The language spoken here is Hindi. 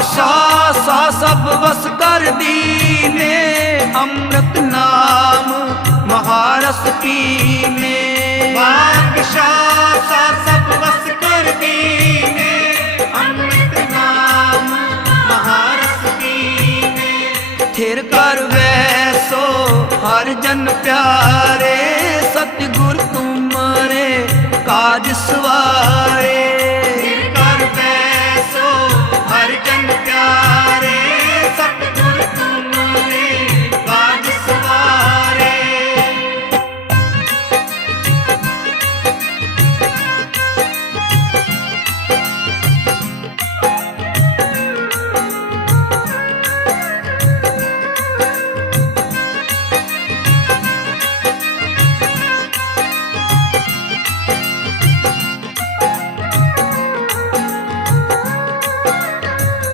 पातशाह सा सब बस कर दीने, अमृत नाम महारस पीने। पातशाह सा सब बस कर दीने, अमृत नाम महारस पीने। थिर कर वैसो हर जन प्यारे, सतगुर तुमरे काज स्व